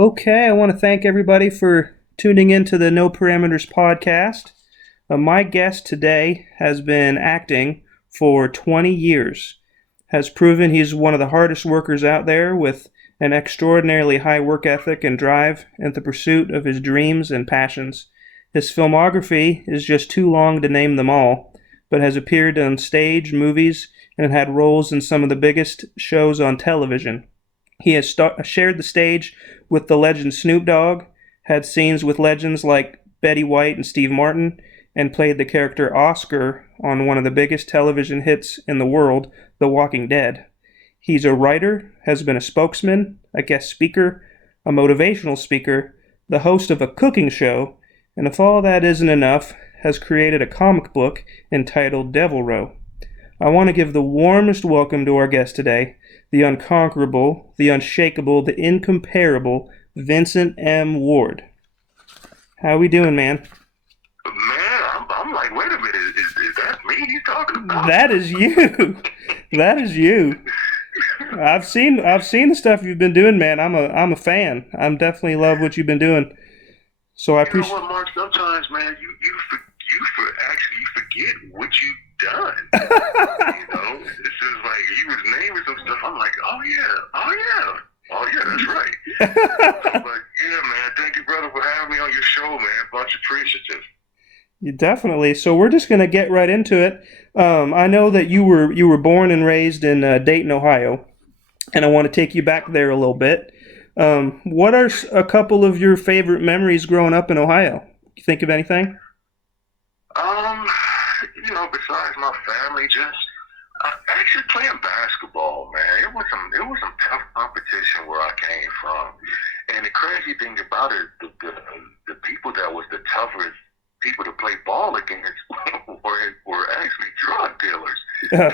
Okay, I want to thank everybody for tuning in to the No Parameters podcast. My guest today has been acting for 20 years, has proven he's one of the hardest workers out there with an extraordinarily high work ethic and drive in the pursuit of his dreams and passions. His filmography is just too long to name them all, but has appeared on stage, movies, and had roles in some of the biggest shows on television. He has shared the stage with the legend Snoop Dogg, had scenes with legends like Betty White and Steve Martin, and played the character Oscar on one of the biggest television hits in the world, The Walking Dead. He's a writer, has been a spokesman, a guest speaker, a motivational speaker, the host of a cooking show, and if all that isn't enough, has created a comic book entitled Devil Row. I want to give the warmest welcome to our guest today, the unconquerable, the unshakable, the incomparable Vincent M. Ward. How we doing, man? Man, I'm like, wait a minute, is that me he's talking about? That is you. That is you. I've seen the stuff you've been doing, man. I'm a fan. I'm definitely love what you've been doing. So I appreciate. You know what, Mark? Sometimes, man, you forget what you've done. This is like you was naming some stuff. I'm like, oh yeah, that's right. But yeah, man, thank you, brother, for having me on your show, man. Much appreciative. You definitely. So we're just gonna get right into it. I know that you were born and raised in Dayton, Ohio, and I want to take you back there a little bit. What are a couple of your favorite memories growing up in Ohio? You think of anything? Besides my family, just actually playing basketball, man. It was some tough competition where I came from, and the crazy thing about it, the people that was the toughest people to play ball against were actually drug dealers.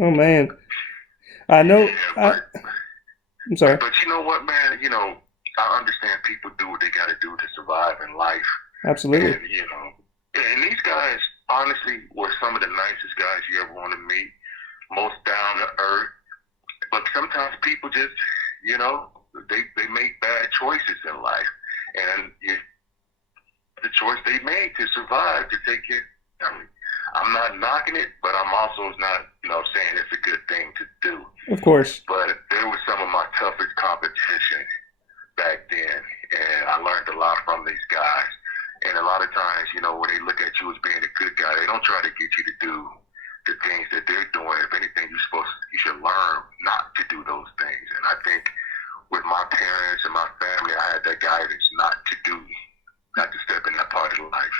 Oh man, I know. Yeah, I'm sorry. But you know what, man? I understand people do what they got to do to survive in life. Absolutely. And these guys, honestly, were some of the nicest guys you ever want to meet. Most down to earth. But sometimes people just, they make bad choices in life. And the choice they made to survive, to take care of family. I'm not knocking it, but I'm also not, saying it's a good thing to do. Of course. But there was some of my toughest competition back then, and I learned a lot from these guys. And a lot of times, when they look at you as being a good guy, they don't try to get you to do the things that they're doing. If anything, you should learn not to do those things. And I think with my parents and my family, I had that guidance not to step in that part of life.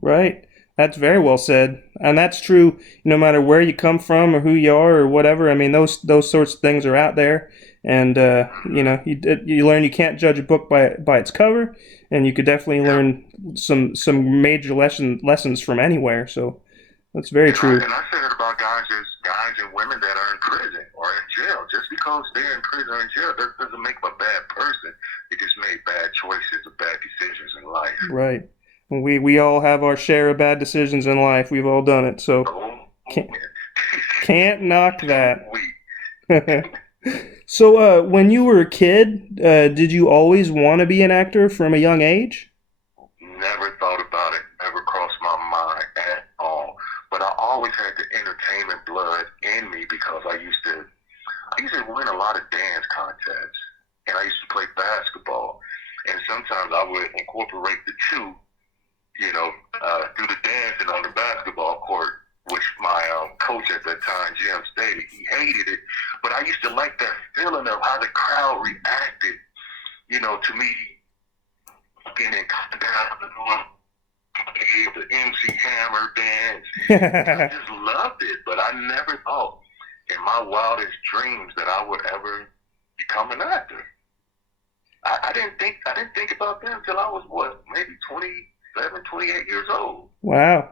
Right. That's very well said. And that's true no matter where you come from or who you are or whatever. I mean, those sorts of things are out there. And, you learn you can't judge a book by its cover. And you could definitely learn some major lessons from anywhere. So that's very true. And I said it about guys and women that are in prison or in jail. Just because they're in prison or in jail doesn't make them a bad person. They just made bad choices or bad decisions in life. Right. We all have our share of bad decisions in life. We've all done it. So can't knock that. So when you were a kid, did you always want to be an actor from a young age? Never thought about it. Never crossed my mind at all. But I always had the entertainment blood in me because I used to win a lot of dance contests, and I used to play basketball. And sometimes I would incorporate the two, through the dancing on the basketball court, which my coach at that time, Jim, stated he hated it. But I used to like that feeling of how the crowd reacted, to me getting and coming down the MC Hammer dance. I just loved it, but I never thought in my wildest dreams that I would ever become an actor. I didn't think about that until I was maybe 27, 28 years old. Wow.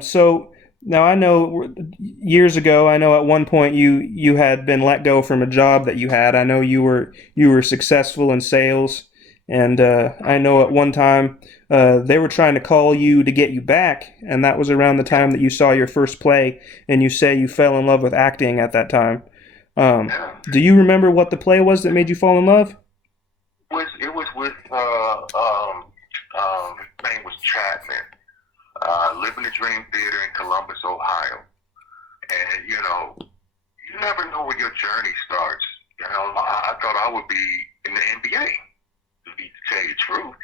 So now I know years ago, I know at one point you had been let go from a job that you had. I know you were successful in sales, and I know at one time they were trying to call you to get you back, and that was around the time that you saw your first play, and you say you fell in love with acting at that time. Yeah. Do you remember what the play was that made you fall in love? It was with his name was Chapman. Living the Dream Theater in Columbus, Ohio. And you never know where your journey starts. I thought I would be in the NBA. To tell you the truth,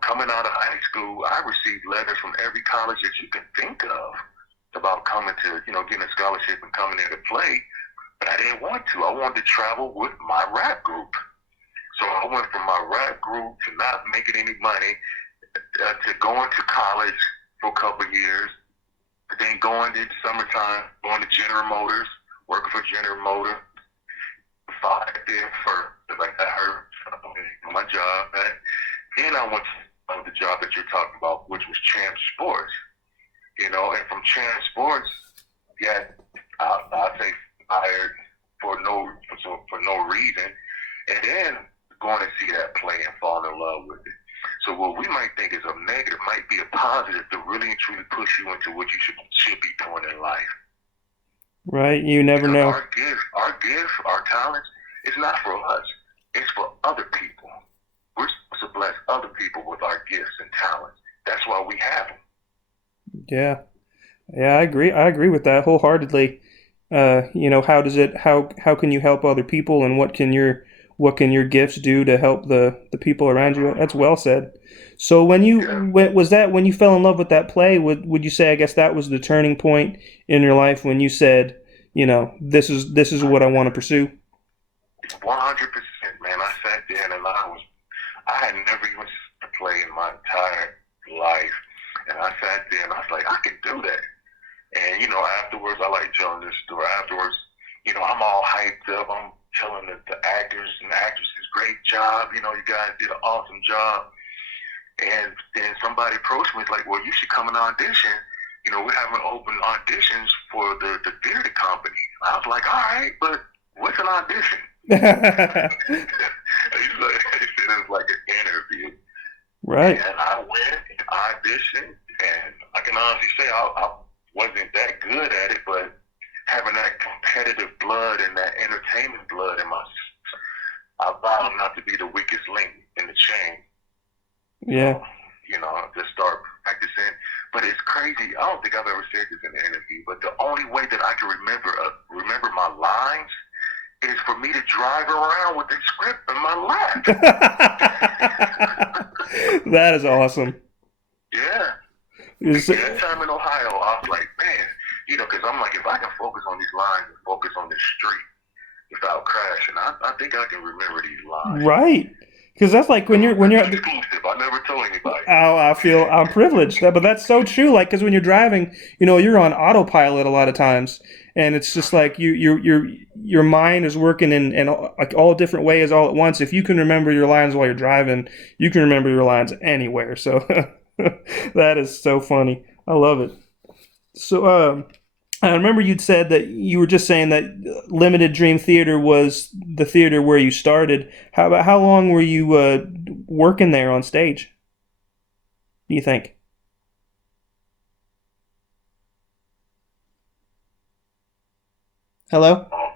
coming out of high school, I received letters from every college that you can think of about coming to, getting a scholarship and coming there to play. But I didn't want to. I wanted to travel with my rap group. So I went from my rap group to not making any money to going to college for a couple of years, then going in summertime, going to General Motors, working for General Motors, fired there for like I heard my job. And then I went to the job that you're talking about, which was Champ Sports. And from Champ Sports, yeah, I say fired for no reason, and then going to see that play and fall in love with it. So what we might think is a negative might be a positive to really and truly push you into what you should be doing in life. Right, you never Because know. our talents, it's not for us. It's for other people. We're supposed to bless other people with our gifts and talents. That's why we have them. Yeah, yeah, I agree. I agree with that wholeheartedly. How does it? How can you help other people, and what can your gifts do to help the people around you? That's well said. So Yeah. was that when you fell in love with that play? Would you say? I guess that was the turning point in your life when you said, this is what I want to pursue. 100%, man. I sat there and I had never even seen a play in my entire life. And I sat there and I was like, I can do that. And, afterwards, I like telling this story. Afterwards, I'm all hyped up. I'm telling the actors and actresses, great job. You guys did an awesome job. And then somebody approached me, like, well, you should come and audition. We're having open auditions for the theater company. I was like, all right, but what's an audition? He said it was like an interview. Right. And I went and auditioned, and I can honestly say I wasn't that good at it, but having that competitive blood and that entertainment blood in my, I vowed not to be the weakest link in the chain. Yeah. So, just start practicing. But it's crazy. I don't think I've ever said this in an interview, but the only way that I can remember my lines is for me to drive around with the script in my lap. That is awesome. Yeah. Is That time in Ohio, I was like, man, because I'm like, if I can focus on these lines and focus on this street without crashing, I think I can remember these lines. right. Because that's like when you're Exclusive. I never told anybody. I feel I'm privileged, but that's so true. Like, because when you're driving, you're on autopilot a lot of times, and it's just like your mind is working in like all different ways all at once. If you can remember your lines while you're driving, you can remember your lines anywhere. So that is so funny. I love it. So I remember you'd said that you were just saying that Limited Dream Theater was the theater where you started. How long were you working there on stage? Do you think? Hello? Oh,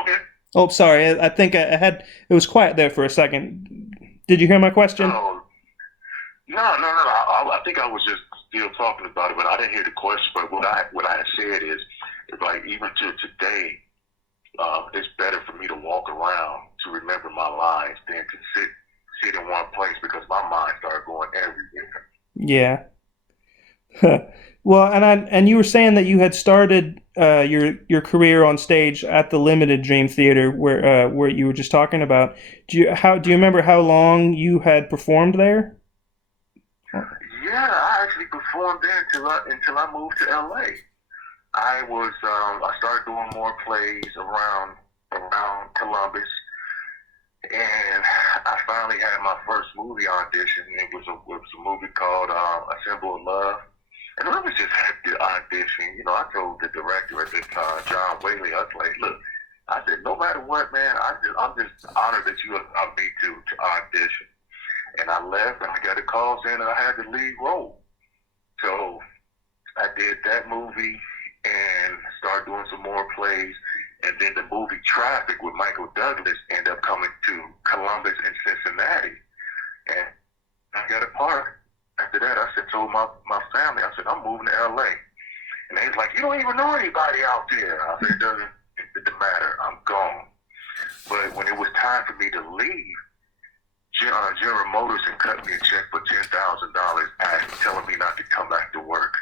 okay. Oh, sorry. I think I had it was quiet there for a second. Did you hear my question? Oh, no. I think I was just still talking about it, but I didn't hear the question. But what I had said is like even to today, it's better for me to walk around to remember my lines than to sit in one place because my mind started going everywhere. Yeah. Well, and you were saying that you had started your career on stage at the Limited Dream Theater, where you were just talking about. Do you remember how long you had performed there? Yeah, I actually performed there until I moved to LA. I started doing more plays around Columbus, and I finally had my first movie audition. It was a movie called A Symbol of Love. And I was just happy to audition. I told the director at the time, John Whaley, I was like, look, I said, no matter what, man, I'm just honored that you allowed me to audition. And I left and I got a call saying that I had the lead role. So I did that movie and started doing some more plays. And then the movie Traffic with Michael Douglas ended up coming to Columbus and Cincinnati. And I got a part. After that, I told my family, I said, I'm moving to LA. And they was like, you don't even know anybody out there. I said, it doesn't matter. I'm gone. But when it was time for me to leave, General Motors had cut me a check for $10,000 telling me not to come back to work.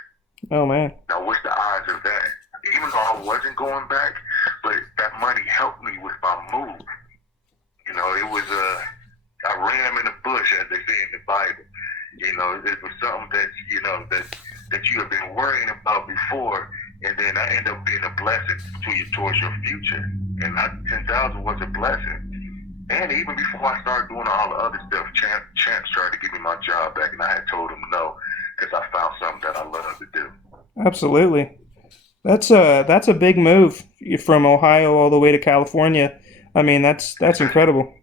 Oh, man. Now, what's the odds of that? Even though I wasn't going back, but that money helped me with my move. You know, it was I ran in the bush, as they say in the Bible. You know, it was something that, you know, that you have been worrying about before, and then I end up being a blessing to you towards your future. And 10,000 was a blessing. And even before I started doing all the other stuff, Champ tried to give me my job back, and I had told him no, because I found something that I love to do. Absolutely. That's a big move from Ohio all the way to California. I mean, that's incredible.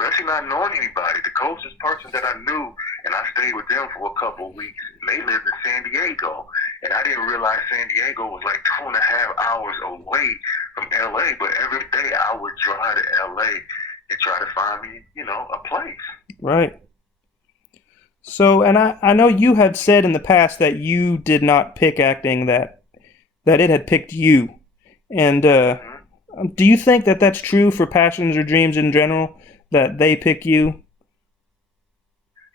Especially not knowing anybody. The closest person that I knew, and I stayed with them for a couple of weeks, and they lived in San Diego. And I didn't realize San Diego was like 2.5 hours away from LA, but every day I would drive to LA and try to find me, you know, a place. Right. So, and I know you had said in the past that you did not pick acting, that it had picked you. And do you think that that's true for passions or dreams in general, that they pick you?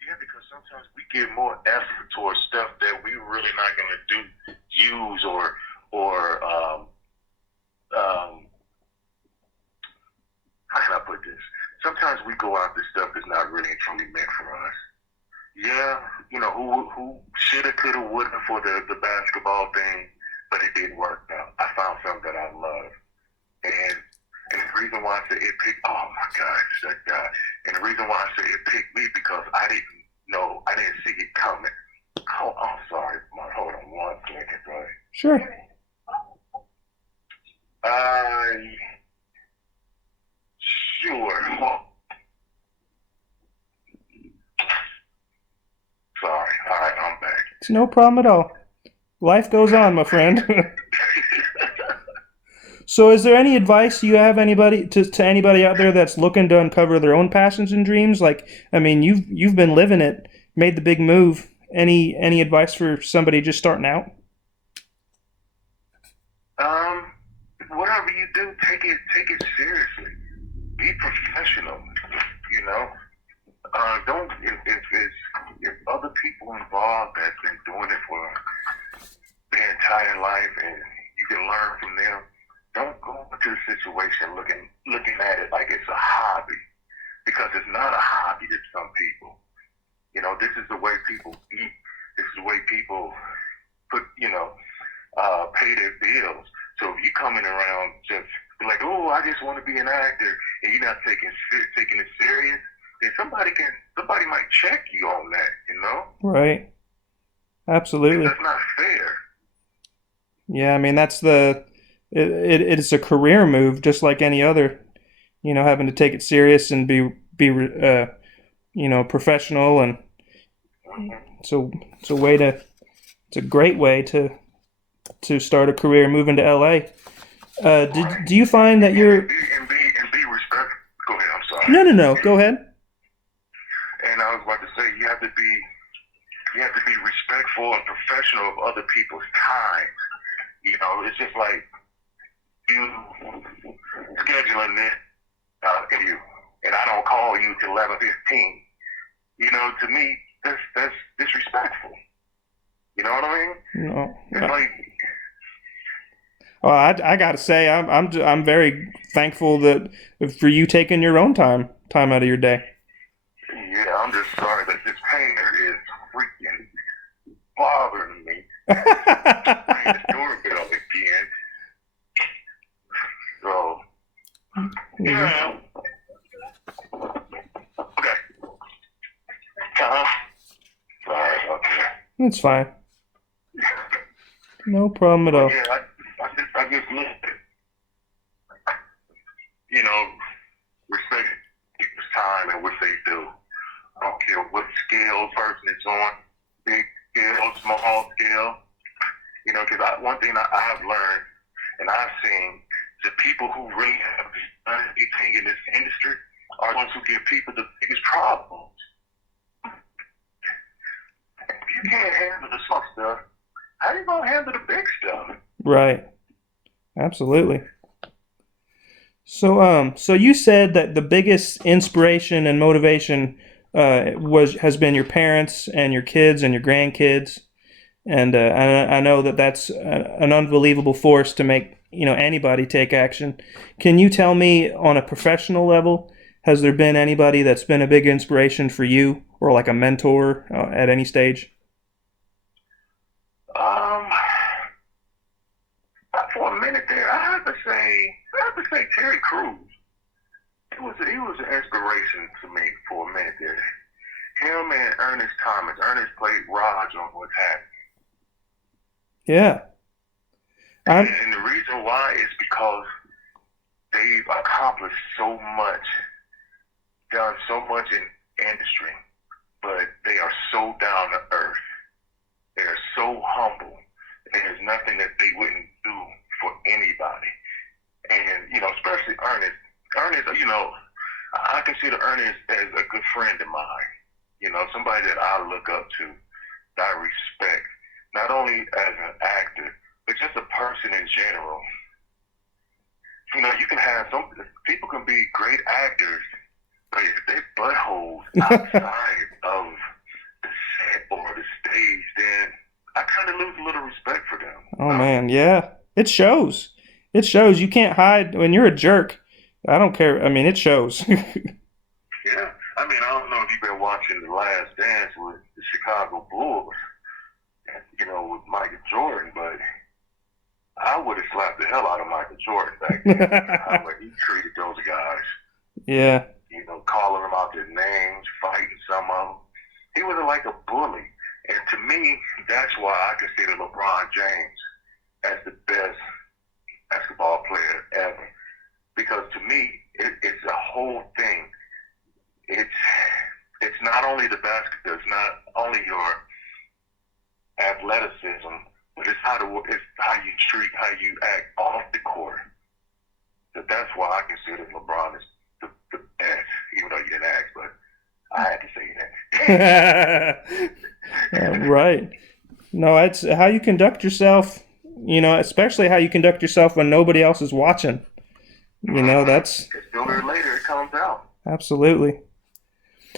Yeah, because sometimes we give more effort towards stuff that we really not going to use or how can I put this? Sometimes we go after stuff that's not really and truly meant for us. Yeah, you know, who shoulda, coulda, woulda for the basketball thing, but it didn't work out. I found something that I love. And the reason why I say it picked, oh my God, it's that guy. And the reason why I say it picked me because I didn't see it coming. Oh, I'm sorry, Mark. Hold on 1 second, bro. Sure. Sure. Sorry. All right, I'm back. It's no problem at all. Life goes on, my friend. So is there any advice you have to anybody out there that's looking to uncover their own passions and dreams? Like, I mean, you've been living it, made the big move. Any advice for somebody just starting out? Whatever you do, take it seriously. Be professional. You know, don't if other people involved that's been doing it for their entire life and you can learn from them. Don't go into the situation looking at it like it's a hobby, because it's not a hobby to some people. You know, this is the way people eat. This is the way people pay their bills. So if you coming around just like, oh, I just want to be an actor, and you're not taking it serious, then somebody might check you on that. You know? Right. Absolutely. That's not fair. Yeah, I mean it's a career move, just like any other. You know, having to take it serious and be professional, and so it's a great way to start a career moving to LA. Do you find that you're and be respectful? Go ahead. I'm sorry. No. Go ahead. And I was about to say you have to be respectful and professional of other people's time. You know, it's just like you scheduling this interview, and I don't call you till 11:15. You know, to me, that's disrespectful. You know what I mean? No. It's like. Well, I gotta say, I'm very thankful that for you taking your own time out of your day. Yeah, I'm just sorry that this painter is freaking bothering me. Bring the doorbell again. So, yeah. Okay. Sorry about that. It's fine. No problem at all. Yeah, I just look at, respect people's time and what they do. I don't care what scale person is on, big scale, small scale. You know, because one thing I have learned and I've seen is that people who really have done anything in this industry are the ones who give people the biggest problems. If you can't handle the small stuff, how you gonna handle the big stuff? Right. Absolutely. So you said that the biggest inspiration and motivation has been your parents and your kids and your grandkids, and I know that that's an unbelievable force to make anybody take action. Can you tell me on a professional level, has there been anybody that's been a big inspiration for you, or like a mentor at any stage? Um, for a minute there, I have to say Terry Crews. He was an inspiration to me for a minute there. Him and Ernest Thomas. Ernest played Raj on What's Happening. Yeah. And the reason why is because they've accomplished so much, done so much in industry, but they are so down to earth. They are so humble. There's nothing that they wouldn't do for anybody. And, especially Ernest. Ernest, I consider Ernest as a good friend of mine. Somebody that I look up to, that I respect, not only as an actor, but just a person in general. You can have people can be great actors, but if they buttholes outside of the set or the stage, then I kind of lose a little respect for them. Oh man, yeah. It shows. It shows. You can't hide when you're a jerk. I don't care. I mean, it shows. Yeah. I don't know if you've been watching The Last Dance with the Chicago Bulls, with Michael Jordan, but I would have slapped the hell out of Michael Jordan back then. How he treated those guys. Yeah. Calling them out their names, fighting some of them. He was like a bully. And to me, that's why I consider LeBron James as the best basketball player ever. Because to me, it's a whole thing. It's not only the basketball, it's not only your athleticism, but it's how you treat, how you act off the court. So that's why I consider LeBron is the best, even though you didn't ask, but I had to say that. Right. No, it's how you conduct yourself, especially how you conduct yourself when nobody else is watching. That's Sooner or later it comes out. Absolutely.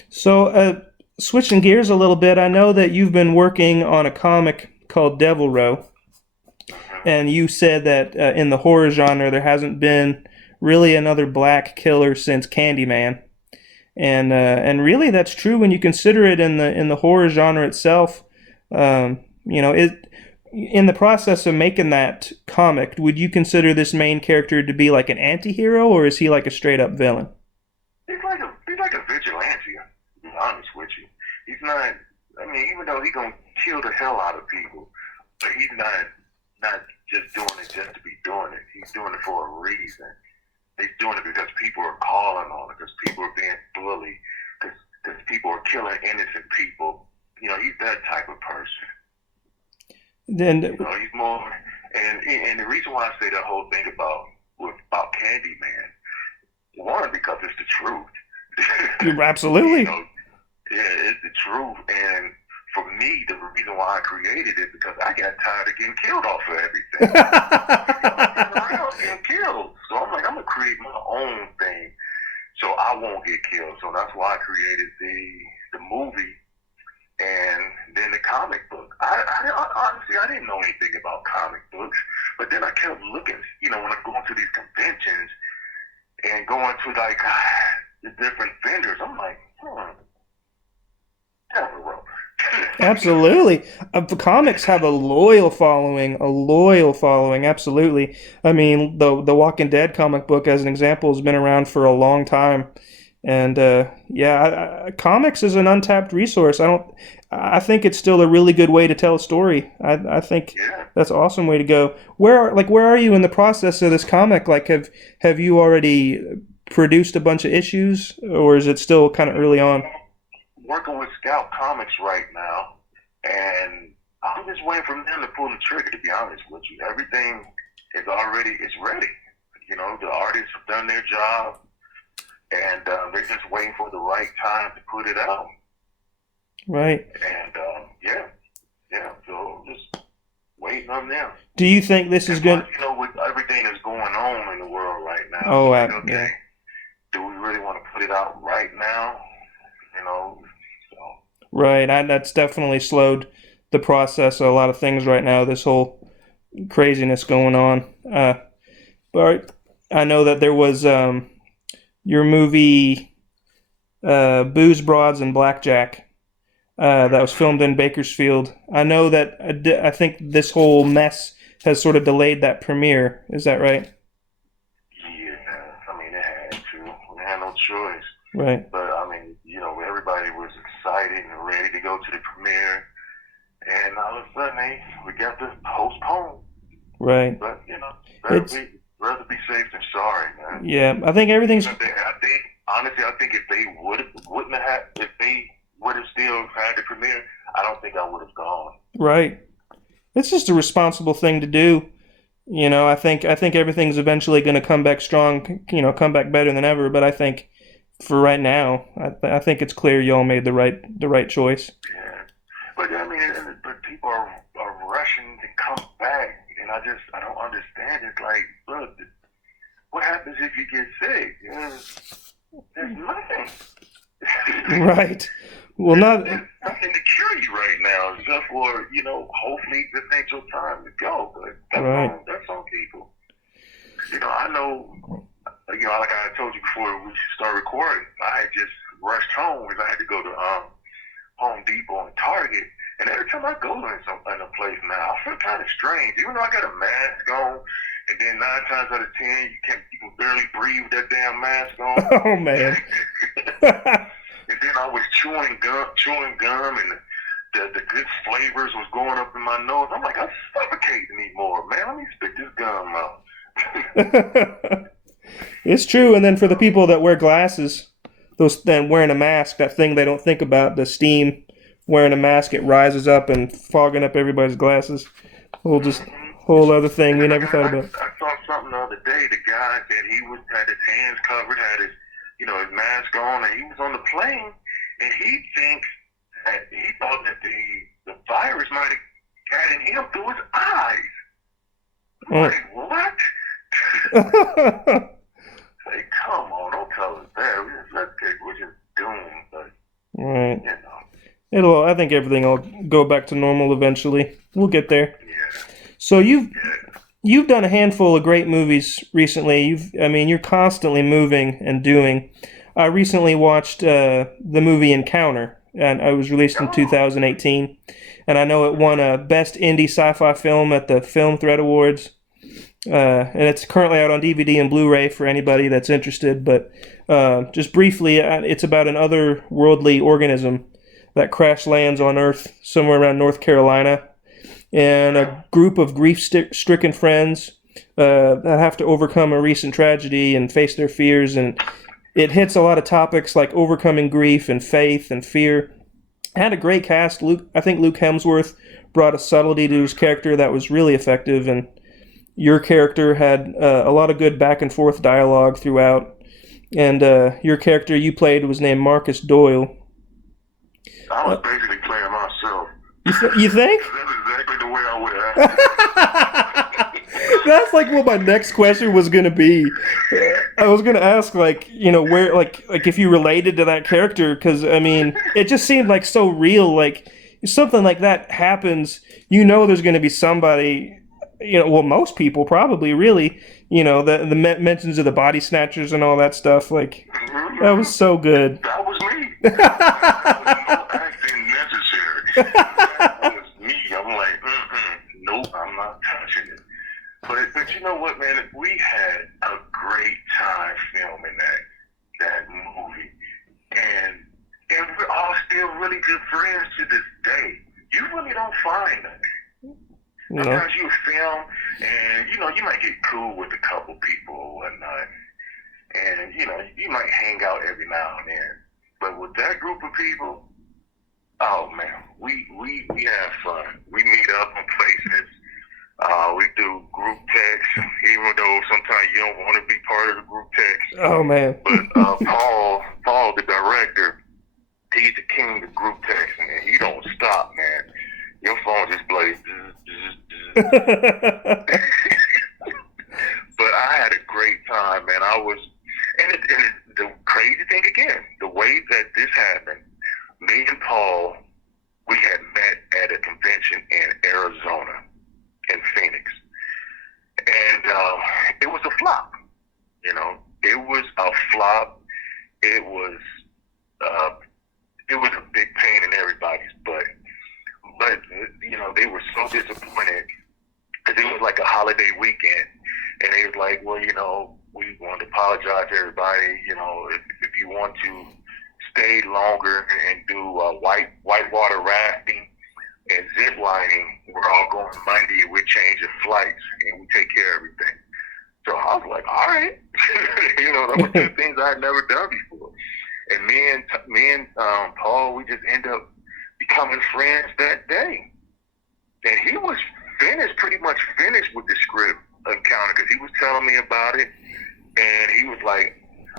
So, switching gears a little bit, I know that you've been working on a comic called Devil Row, and you said that in the horror genre there hasn't been really another black killer since Candyman, and really that's true when you consider it in the horror genre itself. It in the process of making that comic, would you consider this main character to be like an anti-hero, or is he like a straight up villain? He's like a vigilante, to be honest with you. He's not, even though he's going to kill the hell out of people, but he's not just doing it just to be doing it. He's doing it for a reason. He's doing it because people are calling on it, because people are being bullied, because people are killing innocent people. He's that type of person. Then he's more, and the reason why I say that whole thing about Candyman, one, because it's the truth. Absolutely. Yeah, it's the truth. And for me, the reason why I created it because I got tired of getting killed off of everything. I'm around getting killed, so I'm like, I'm gonna create my own thing, so I won't get killed. So that's why I created the movie. And then the comic book. Honestly, I didn't know anything about comic books, but then I kept looking, when I go to these conventions and going to like the different vendors, I'm like, Devil Row. Absolutely. The comics have a loyal following, absolutely. I mean, the Walking Dead comic book, as an example, has been around for a long time. And comics is an untapped resource. I think it's still a really good way to tell a story. I think that's an awesome way to go. Where are you in the process of this comic? Like, have you already produced a bunch of issues, or is it still kind of early on? Working with Scout Comics right now, and I'm just waiting for them to pull the trigger. To be honest with you, everything is ready. done their job, and they're just waiting for the right time to put it out. Right. And so just waiting on them. Do you think this is good? You know, with everything that's going on in the world right now, Oh, okay, yeah. do we really want to put it out right now? You know, so. Right. That's definitely slowed the process of a lot of things right now. This whole craziness going on. But I know that there was your movie Booze, Broads, and Blackjack that was filmed in Bakersfield. I know that I think this whole mess has sort of delayed that premiere. Is that right? Yeah, I mean, it had to. We had no choice. Right. But, I mean, you know, everybody was excited and ready to go to the premiere. And all of a sudden, we got to postpone. Right. But, you know, rather be safe than sorry, man. Yeah, I think everything's... Honestly, I think if they would have still had the premiere, I don't think I would have gone. Right. It's just a responsible thing to do. You know, I think everything's eventually going to come back strong, you know, come back better than ever. But I think for right now, I think it's clear y'all made the right choice. Yeah. But, I mean, but people are rushing to come back. And I don't understand. It's like, look, what happens if you get sick? There's nothing. Right. Well, there's nothing to cure you right now, except for, you know, hopefully this ain't your time to go. But that's on people. You know, I know, you know, like I told you before we start recording, I had just rushed home because I had to go to Home Depot and Target. And every time I go in a place now, I feel kind of strange. Even though I got a mask on, and then 9 times out of 10, you can barely breathe with that damn mask on. Oh, man. And then I was chewing gum, and the good flavors was going up in my nose. I'm like, I'm suffocating anymore, man. Let me spit this gum out. It's true. And then for the people that wear glasses, those then wearing a mask, that thing they don't think about, the steam, wearing a mask, it rises up and fogging up everybody's glasses. Whole other thing we never thought about. I saw something the other day. The guy said he had his hands covered, had his mask on, and he was on the plane, and he thought that the virus might have gotten him through his eyes. I'm like, what? Say, come on, don't tell us that. We're just doomed, but right. You know. I think everything will go back to normal eventually. We'll get there. Yeah. So you've done a handful of great movies recently. You're constantly moving and doing. I recently watched the movie Encounter, and it was released in 2018, and I know it won a Best Indie Sci-Fi Film at the Film Thread Awards, and it's currently out on DVD and Blu-ray for anybody that's interested. But just briefly, it's about an otherworldly organism that crash lands on Earth somewhere around North Carolina, and a group of grief-stricken friends that have to overcome a recent tragedy and face their fears. And it hits a lot of topics like overcoming grief and faith and fear. It had a great cast. I think Luke Hemsworth brought a subtlety to his character that was really effective, and your character had a lot of good back and forth dialogue throughout. And your character you played was named Marcus Doyle. I was basically playing myself. You think? That's exactly the way I would act. That's like what my next question was going to be. I was going to ask, like, you know, where, like if you related to that character, because, I mean, it just seemed like so real. Like, if something like that happens, you know there's going to be somebody, you know, well, most people probably, really, you know, the mentions of the body snatchers and all that stuff, like, that was so good. That was me. That was no acting necessary. That was me. I'm like, nope, I'm not touching it. But you know what, man? We had a great time filming that movie, and we're all still really good friends to this day. You really don't find that. No. Sometimes you film, and you know you might get cool with a couple people or whatnot, and you know you might hang out every now and then. But with that group of people, oh man, we have fun. We meet up in places. We do group texts, even though sometimes you don't want to be part of the group text. Oh man. But Paul, the director, he's the king of group texting, and he don't stop, man. Your phone just plays. But I had a great time, man. The crazy thing again, the way that this happened, me and Paul, we had met at a convention in Arizona, in Phoenix, and it was a flop. It was a flop. It was a big pain in everybody's butt. But they were so disappointed because it was like a holiday weekend, and they was like, well, we want to apologize to everybody. If you want to stay longer and do whitewater rafting and zip lining, we're all going Monday. We're changing flights and we take care of everything. So I was like, all right. That were two things I had never done before. And me and Paul, we just end up becoming friends that day. And he was pretty much finished with the script encounter because he was telling me about it. And he was like,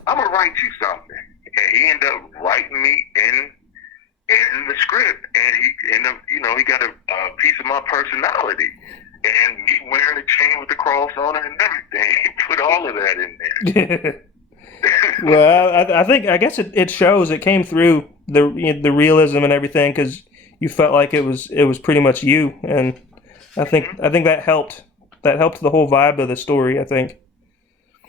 I'm going to write you something. And he ended up writing me in the script. And he ended up, he got a piece of my personality. And me wearing a chain with the cross on it and everything. He put all of that in there. Well, I guess it shows. It came through the realism and everything because you felt like it was pretty much you, and I think that helped. That helped the whole vibe of the story, I think.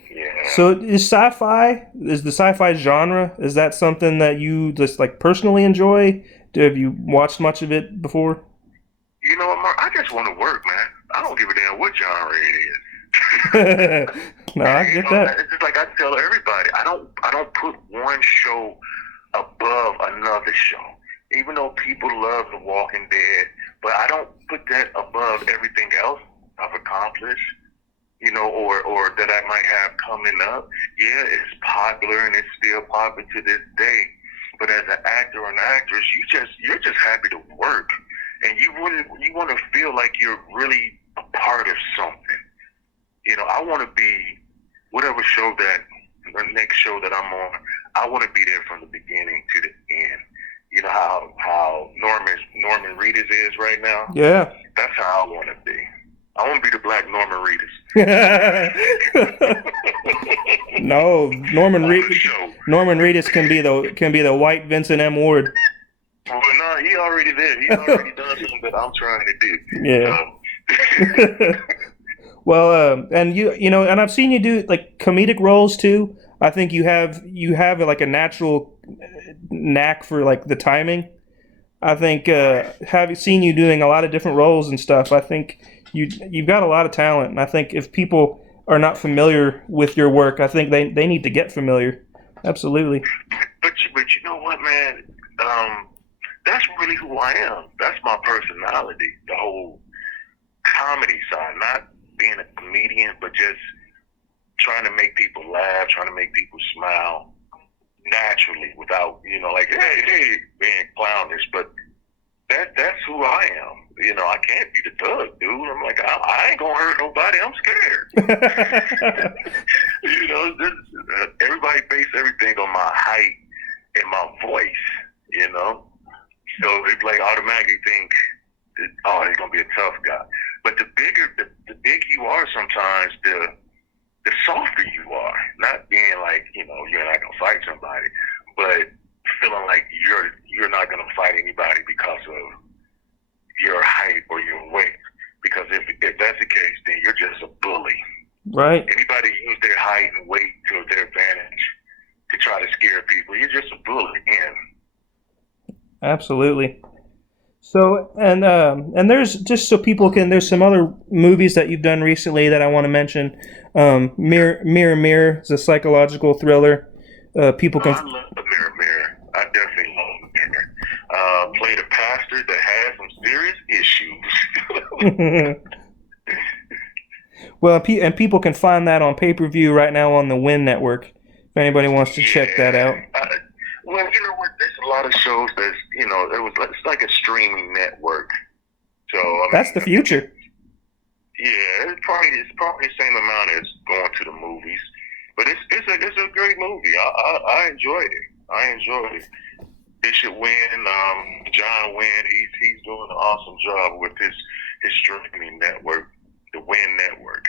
Yeah. So is the sci-fi genre, is that something that you just like personally enjoy? Have you watched much of it before? You know what, Mark? I just want to work, man. I don't give a damn what genre it is. No, I get that. It's just like I tell everybody, I don't put one show above another show. Even though people love The Walking Dead, but I don't put that above everything else I've accomplished, or that I might have coming up. Yeah, it's popular and it's still popular to this day. But as an actor or an actress, you're just happy to work, and you want to feel like you're really a part of something. I want to be whatever show the next show that I'm on. I want to be there from the beginning to the end. You know how Norman Reedus is right now? Yeah. That's how I want to be. I want to be the black Norman Reedus. No, Norman Reedus can be the white Vincent M. Ward. Well, no, he already there. He already done something that I'm trying to do. Yeah. Well, and and I've seen you do like comedic roles too. I think you have like a natural knack for like the timing. I think have seen you doing a lot of different roles and stuff. I think you've got a lot of talent, and I think if people are not familiar with your work, I think they need to get familiar. Absolutely. But you know what, man? That's really who I am. That's my personality. The whole comedy side, not being a comedian, but just trying to make people laugh, trying to make people smile naturally without, like, hey, being clownish. But that's who I am. I can't be the thug, dude. I'm like, I ain't gonna hurt nobody. I'm scared. Everybody base everything on my height and my voice, So it's like automatically think, oh, he's gonna be a tough guy. But the bigger you are, sometimes the softer you are. Not being like, you're not gonna fight somebody, but feeling like you're not gonna fight anybody because of your height or your weight. Because if that's the case, then you're just a bully. Right. Anybody use their height and weight to their advantage to try to scare people, you're just a bully. Absolutely. So and there's just so people can. There's some other movies that you've done recently that I want to mention. Mirror is a psychological thriller. People can. I love the Mirror. I definitely love Mirror. Played a pastor that had some serious issues. Well, and people can find that on pay-per-view right now on the Win Network. If anybody wants to check that out. Well, you know what? There's a lot of shows that's, it's like a streaming network. So that's the future. Yeah, it's probably the same amount as going to the movies, but it's a I enjoyed it. I enjoyed it. Bishop Wynn, John Wynn, he's doing an awesome job with his streaming network, the Wynn Network.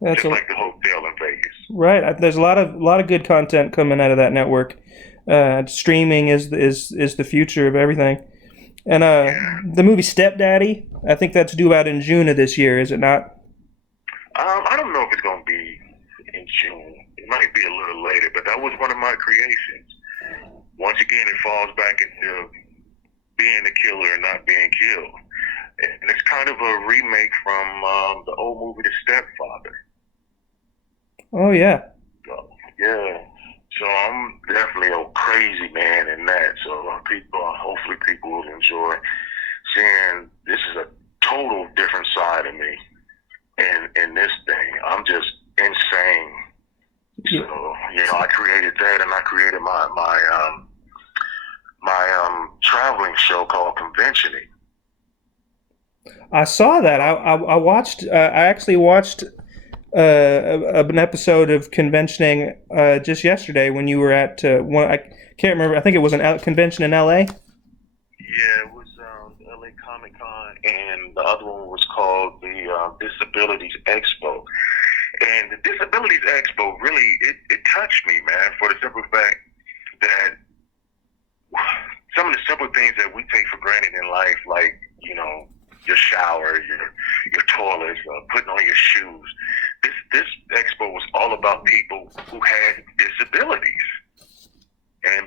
That's just like the hotel in Vegas. Right. There's a lot of good content coming out of that network. Streaming is the future of everything. And the movie Stepdaddy, I think that's due out in June of this year, is it not? I don't know if it's going to be in June. It might be a little later, but that was one of my creations. Once again, it falls back into being a killer and not being killed. And it's kind of a remake from the old movie The Stepfather. Oh, yeah. So, yeah. So I'm definitely a crazy man in that. So hopefully people will enjoy seeing this is a total different side of me in this thing. I'm just insane. Yeah. So, I created that, and I created my traveling show called Conventioning. I saw that. I watched. I actually watched an episode of Conventioning just yesterday when you were at one. I can't remember. I think it was an convention in L.A. Yeah, it was LA Comic Con, and the other one was called the Disabilities Expo. And the Disabilities Expo really it touched me, man, for the simple fact that some of the simple things that we take for granted in life, like your shower, your toilets, putting on your shoes. This expo was all about people who had disabilities,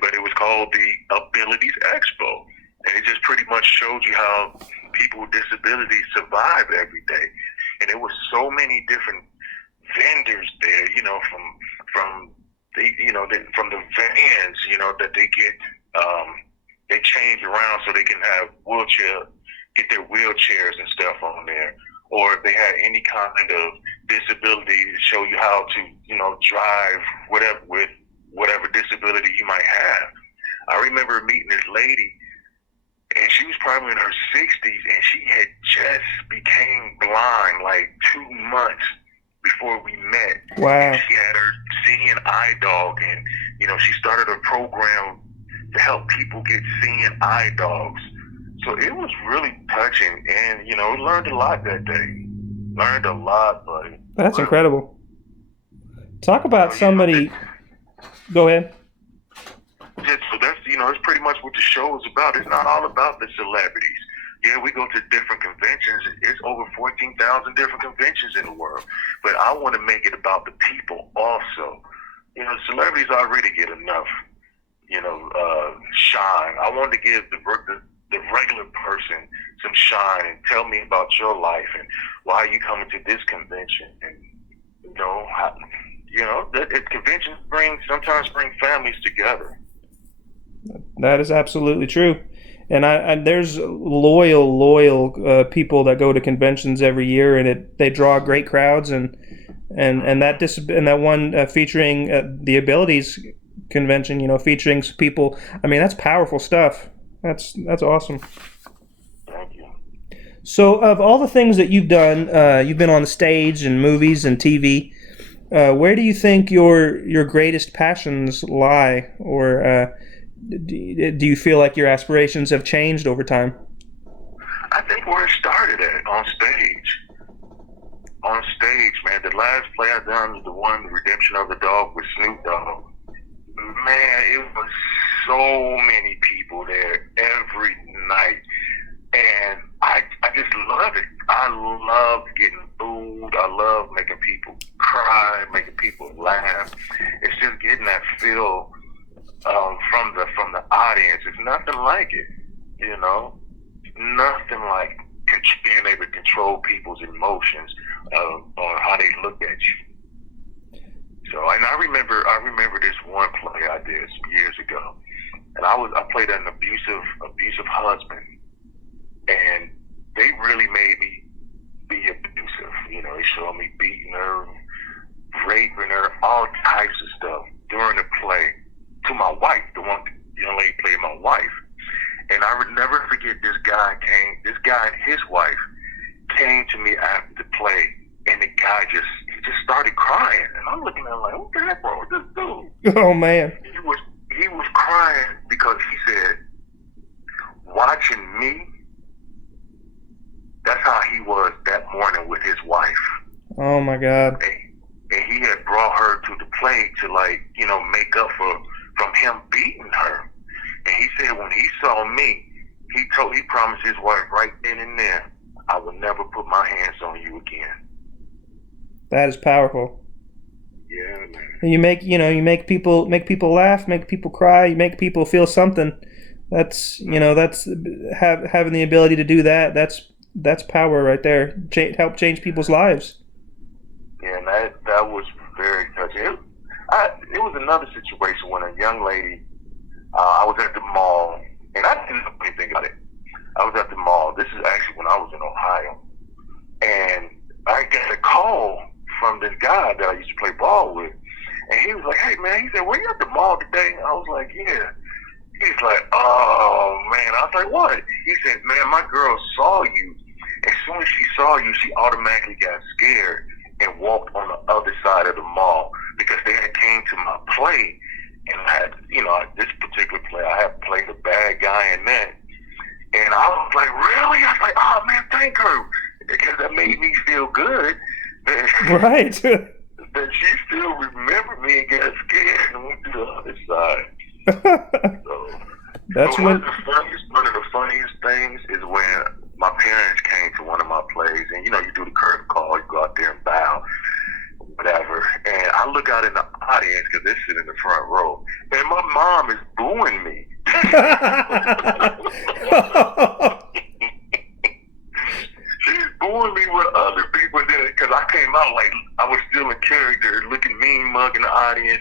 but it was called the Abilities Expo, and it just pretty much showed you how people with disabilities survive every day. And there were so many different vendors there, from the vans, that they get, they change around so they can have get their wheelchairs and stuff on there, or if they had any kind of disability to show you how to, drive whatever disability you might have. I remember meeting this lady, and she was probably in her 60s, and she had just became blind like 2 months before we met. Wow. And she had her seeing eye dog, and she started a program to help people get seeing eye dogs. So it was really touching, and learned a lot that day. Learned a lot, buddy. That's incredible. Talk about somebody. Go ahead. Yeah, so that's it's pretty much what the show is about. It's not all about the celebrities. Yeah, we go to different conventions. It's over 14,000 different conventions in the world. But I want to make it about the people also. Celebrities already get enough, shine. I want to give the regular person some shine and tell me about your life and why you coming to this convention. And, that conventions sometimes bring families together. That is absolutely true. And there's loyal people that go to conventions every year, and they draw great crowds. And that one featuring the Abilities convention, featuring people. I mean, that's powerful stuff. That's awesome. Thank you. So, of all the things that you've done, you've been on the stage and movies and TV. Where do you think your greatest passions lie, or do you feel like your aspirations have changed over time? I think where it started on stage. On stage, man. The last play I done was the one, The Redemption of the Dog with Snoop Dogg. Man, it was so many people there every night. And I just love it. I love getting booed. I love making people cry, making people laugh. It's just getting that feel from the audience. It's nothing like it, nothing like being able to control people's emotions or how they look at you. So, and I remember this one play I did some years ago, and I played an abusive husband, and they really made me be abusive. They showed me beating her, raping her, all types of stuff during the play to my wife, the young lady played my wife. And I would never forget this guy and his wife came to me after the play, and the guy just started crying. And I'm looking at him like, what the heck wrong with this dude? Oh man. He was crying because he said, watching me, that's how he was that morning with his wife. Oh my God. And he had brought her to the play to, like, you know, make up from him beating her. And he said when he saw me, he promised his wife right then and there, I will never put my hands on you again. That is powerful. Yeah, man. And you make people laugh, make people cry, you make people feel something. That's having the ability to do that. That's power right there. Help change people's lives. Yeah, and that was very touching. It was another situation when a young lady, I was at the mall, and I didn't know anything about it. I was at the mall. This is actually when I was in Ohio. And I got a call from this guy that I used to play ball with. And he was like, hey, man, he said, were you at the mall today? I was like, yeah. He's like, oh, man. I was like, what? He said, man, my girl saw you. As soon as she saw you, she automatically got scared and walked on the other side of the mall because they had came to my play. And I had, this particular play, I had played a bad guy in that. And I was like, really? I was like, oh, man, thank her. Because that made me feel good. Right. That she still remembered me and got scared and went to the other side. So, That's one of the funniest things is when my parents came to one of my plays, and you do the curtain call, you go out there and bow, whatever. And I look out in the audience because they're sitting in the front row, and my mom is booing me. She's booing me with other people because I came out like I was still in character, looking mean mug in the audience,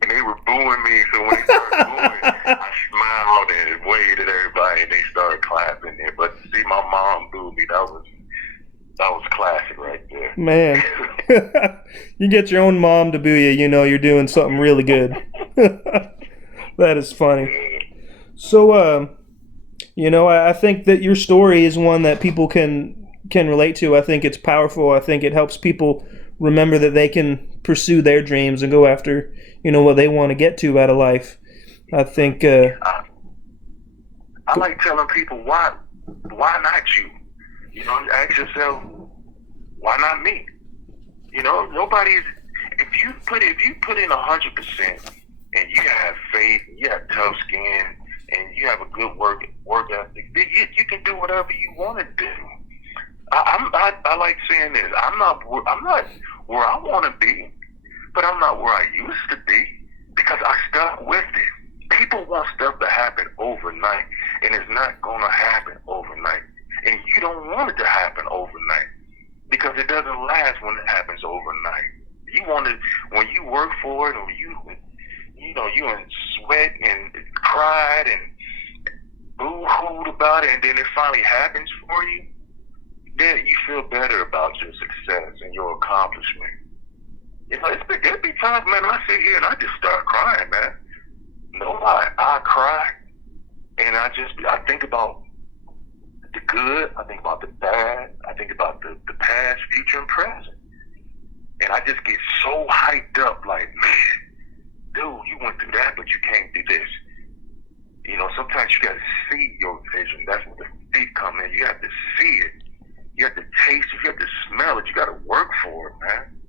and they were booing me. So when they started booing, I smiled and waved at everybody, and they started clapping. But to see my mom boo me, that was classic right there. Man, you get your own mom to boo you, you're doing something really good. That is funny. So, I think that your story is one that people can relate to. I think it's powerful. I think it helps people remember that they can pursue their dreams and go after, what they want to get to out of life. I think. I like telling people why not you? Ask yourself, why not me? Nobody's. If you put in 100% and you have faith, you have tough skin, and you have a good work ethic, you can do whatever you want to do. I like saying this. I'm not where I want to be, but I'm not where I used to be because I stuck with it. People want stuff to happen overnight, and it's not going to happen overnight. And you don't want it to happen overnight because it doesn't last when it happens overnight. You want it when you work for it, or you in sweat and cried and boo-hooed about it, and then it finally happens for you. Then you feel better about your success and your accomplishment. There'll be times, man, I sit here and I just start crying, man. No lie, I cry, and I think about the good, I think about the bad, I think about the past, future, and present. And I just get so hyped up, like, man, dude, you went through that, but you can't do this. Sometimes you got to see your vision. That's where the faith comes in. You have to see it. You have to taste it. You have to smell it. You got to work for it, man.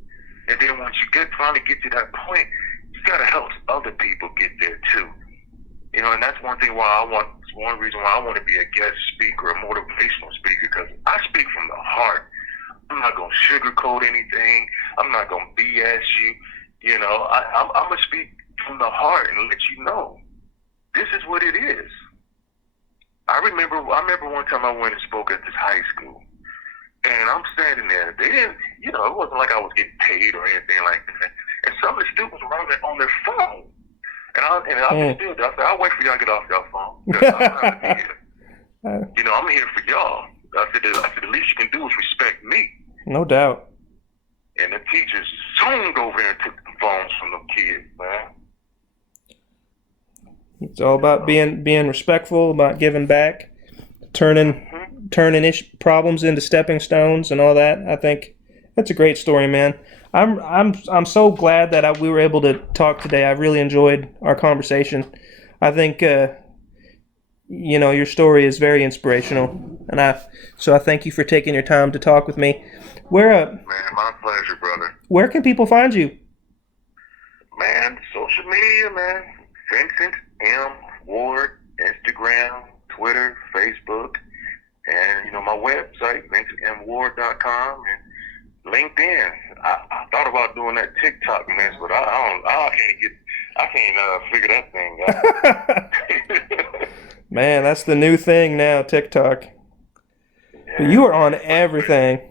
And then once you finally get to that point, you got to help other people get there too. And that's one reason why I want to be a guest speaker, a motivational speaker, because I speak from the heart. I'm not going to sugarcoat anything. I'm not going to BS you. I'm going to speak from the heart and let you know this is what it is. I remember one time I went and spoke at this high school, and I'm standing there. They didn't, it wasn't like I was getting paid or anything like that. And some of the students were on their phone. And I still, I said, I'll wait for y'all to get off your phone. I'm not here. I'm here for y'all. I said, the least you can do is respect me. No doubt. And the teachers zoomed over there and took the phones from them kids, man. It's all about being respectful, about giving back, turning problems into stepping stones and all that. I think That's a great story, man. I'm so glad that we were able to talk today. I really enjoyed our conversation. I think your story is very inspirational, and I thank you for taking your time to talk with me. Man, my pleasure, brother. Where can people find you? Man, social media, man. Vincent M. Ward, Instagram, Twitter, Facebook, and my website, vincentmward.com, and LinkedIn. I thought about doing that TikTok mess, but I can't figure that thing out. Man, that's the new thing now, TikTok. Yeah. But you are on everything.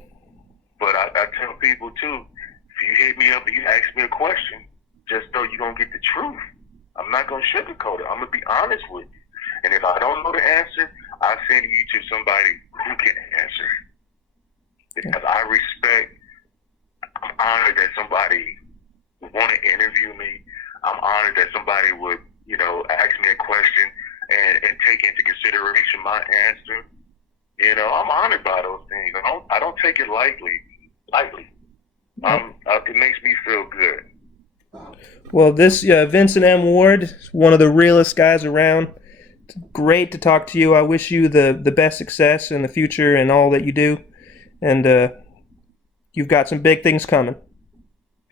But I tell people too, if you hit me up and you ask me a question, just know you're going to get the truth. I'm not going to sugarcoat it. I'm going to be honest with you. And if I don't know the answer, I'll send you to somebody who can answer. Because I'm honored that somebody would want to interview me. I'm honored that somebody would, ask me a question and take into consideration my answer. I'm honored by those things. I don't take it lightly. It makes me feel good. Well, this Vincent M. Ward, one of the realest guys around. It's great to talk to you. I wish you the best success in the future and all that you do. And you've got some big things coming.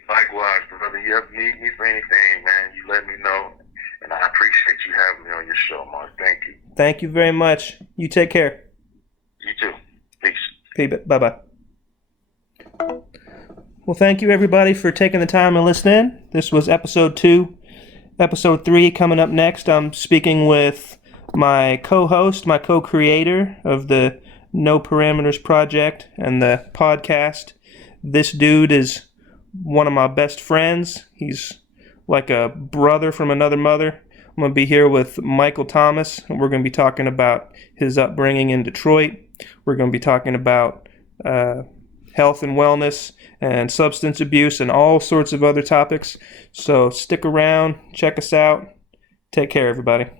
Likewise, brother. You ever need me for anything, man, you let me know. And I appreciate you having me on your show, Mark. Thank you. Thank you very much. You take care. You too. Peace. Okay, bye-bye. Well, thank you, everybody, for taking the time to listen in. This was episode 2. Episode 3 coming up next. I'm speaking with my co-host, my co-creator of the No Parameters Project and the podcast. This dude is one of my best friends. He's like a brother from another mother. I'm going to be here with Michael Thomas, and we're going to be talking about his upbringing in Detroit. We're going to be talking about health and wellness and substance abuse and all sorts of other topics. So stick around, check us out. Take care, everybody.